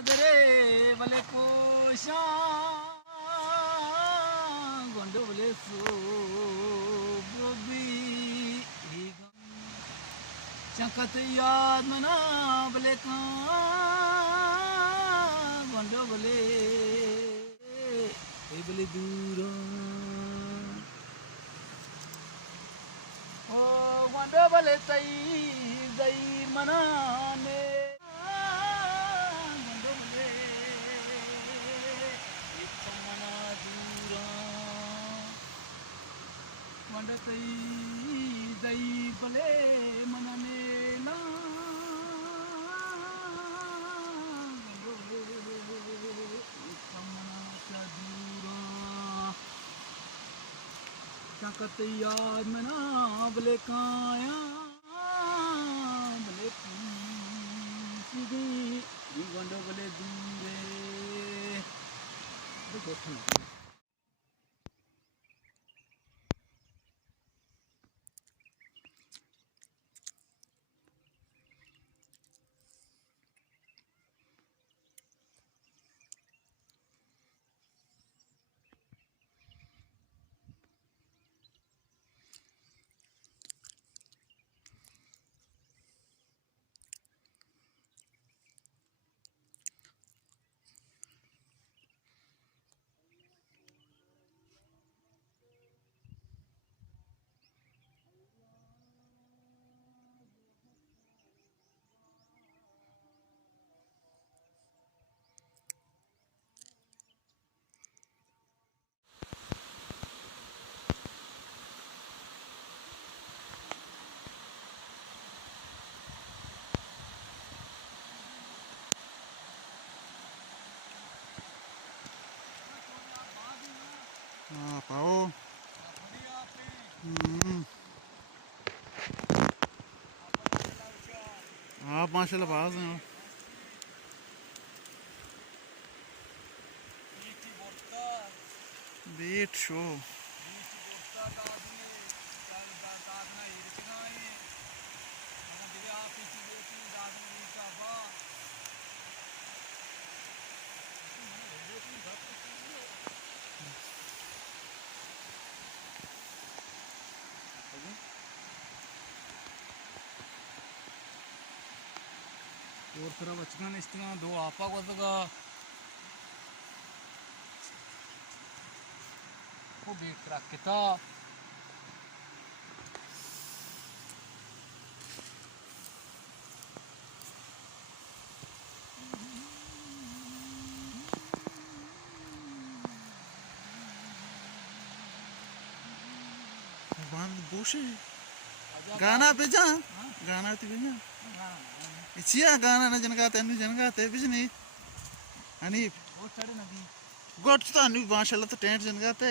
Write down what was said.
दरे बले कोशा गोंडो बले सो ब्रोबी चकत याद मना बले का गोंडो बले बले दूर ओ गोंडो बले तई जई मना ने वंडतई दई बले मनने ना चकत याद मना बले काया बले वंडो बले दूरे देखो पाओ आप माशाल्लाह बाज हैं बीट शो और तरह बचकान इस तरह दो आपा को तका वो बेट रख के था बोशे गाना पे जा गाना तो बिना इचिया गाना ना जनगाते बिजनी अनि बहुत सारे नदी गोट तो अनि माशाल्लाह तो टेंट जनगाते